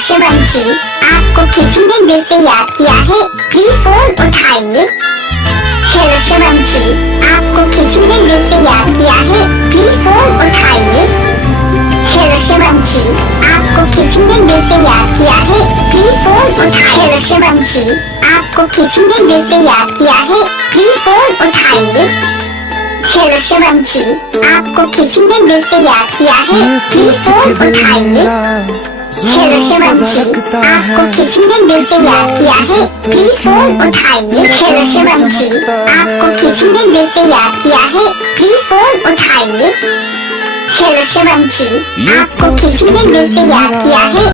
शिवम जी, आपको किसी ने दिल से याद किया है, प्लीज फोन उठाइए। हेलो शिवम जी, आपको किसी ने दिल से याद किया है, प्लीज फोन उठाइए। हेलो शिवम जी, आपको किसी ने दिल से याद किया है, प्लीज फोन उठाइए। हेलो शिवम जी, आपको किसी ने दिल से याद किया है, प्लीज फोन उठाइए। हेलो शिवम जी, आपको किसी ने दिल से याद किया है, प्लीज फोन उठाइए। हेलो शिवम जी, आपको किसी ने दिल से याद किया है, प्लीज फोन उठाइए। हेलो शिवम जी, आपको किसी ने दिल से याद किया है, प्लीज फोन उठाइए। हेलो शिवम जी, आपको किसी ने दिल से याद किया है।